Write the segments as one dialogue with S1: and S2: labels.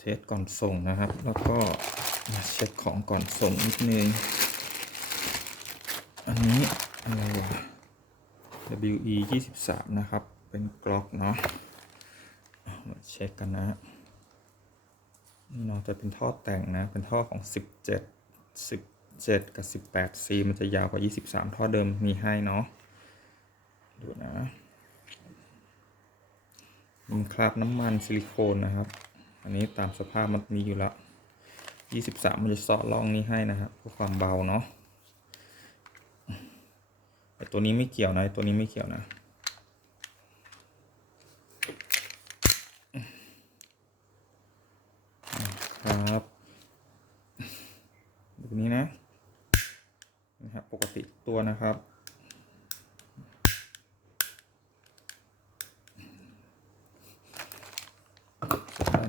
S1: เทสก่อนส่งนะครับ แล้วก็มาเช็คของก่อนส่งนิดนึง อันนี้อะไรวะ WE 23 นะครับ เป็นกล็อกเนาะมาเช็คกันนะนี่เนาะจะเป็นท่อแต่งนะ เป็นท่อของ 17 17 กับ 18C มันจะยาวกว่า 23 ท่อเดิมมีให้เนาะ ดูนะมีคราบน้ำมันซิลิโคนนะครับ นนี้ตามสภาพมันมีอยู่แล้ว23มันจะสาะร่องนี้ให้นะครับเพื่อความเบาเนาะไอตัวนี้ไม่เกี่ยวนะตัวนี้ไม่เกี่ยวนะครับดูนี้นะนะครับปกติตัวนะครับ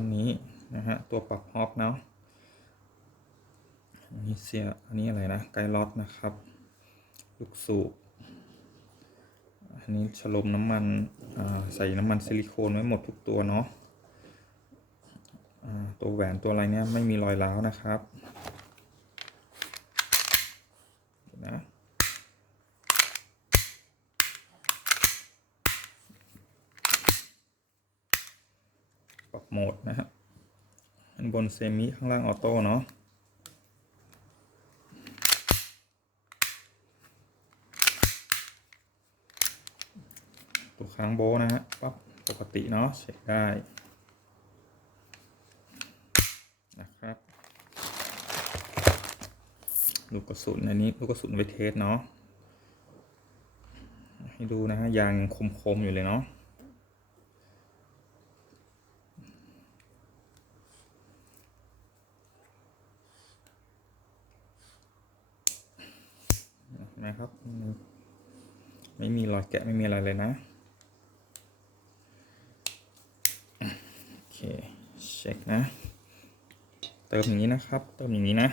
S1: นนี้นะฮะตัวปรับฮอปเนาะอันนี้เสียอันนี้อะไรนะไกด์ล็อตนะครับลูกสูบอันนี้ฉลมน้ำมันใส่น้ำมันซิลิโคนไว้หมดทุกตัวเนาะตัวแหวนตัวอะไรเนี่ยไม่มีรอยร้าวนะครับเดี๋ยวนะปรับ โหมดนะฮะอันบนเซมิข้างล่างออโต้เนาะตัวค้างโบนะฮะปั๊บปกติเนาะเช็คได้นะครับลูกกระสุนอันนี้ลูกกระสุนไวเทสเนาะให้ดูนะฮะยางคมๆอยู่เลยเนาะ นะครับ ไม่มีรอยแกะไม่มีอะไรเลยนะ โอเค เช็คนะ เติมอย่างนี้นะครับ เติมอย่างนี้นะ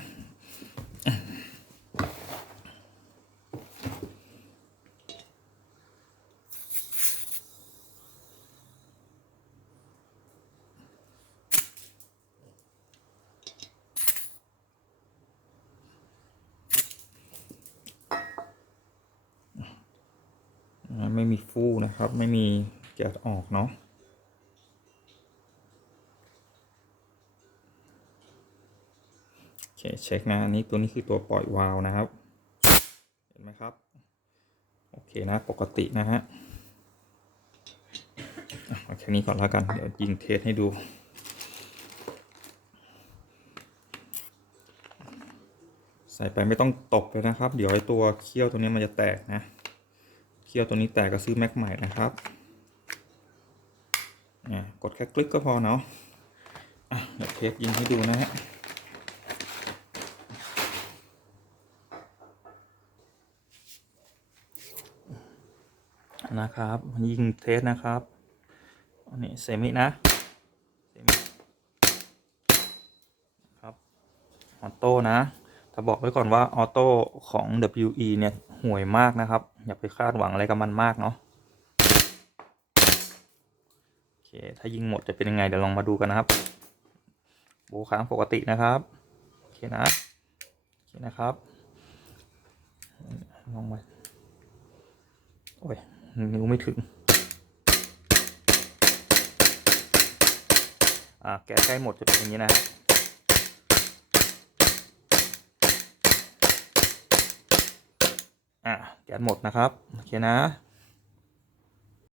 S1: ม่มีฟูนะครับ ไม่มีแกะออกเนาะโอเคเช็คนะอันนี้ตัวนี้คือตัวปล่อยวาล์วนะครับ เห็นไหมครับ โอเคนะปกตินะฮะเอาแค่นี้ก่อนแล้วกัน เดี๋ยวยิงเทสให้ดูใส่ไปไม่ต้องตบเลยนะครับ เดี๋ยวไอ้ตัวเคี้ยวตัวนี้มันจะแตกนะ เคียวตัวนี้แตกก็ซื้อแม็กใหม่นะครับนี่กดแค่คลิกก็พอเนาะอะเดี๋ยวเทสยิงให้ดูนะฮะนะครับ ยิงเทสนะครับอันนี้เซมินะเซมิครับออโต้นะแต่บอกไว้ก่อนว่าออโต้ของ WE เนี่ยห่วยมากนะครับ อย่าไปคาดหวังอะไรกับมันมากเนาะโอเค ถ้ายิงหมดจะเป็นยังไงเดี๋ยวลองมาดูกันนะครับ โบค้างปกตินะครับโอเคนะโอเคนะครับลองมาโอ้ยนิ้วไม่ถึงอ่าแก๊สใกล้หมดจะเป็นอย่างนี้นะ อ่าแก๊สหมดนะครับ โอเคนะ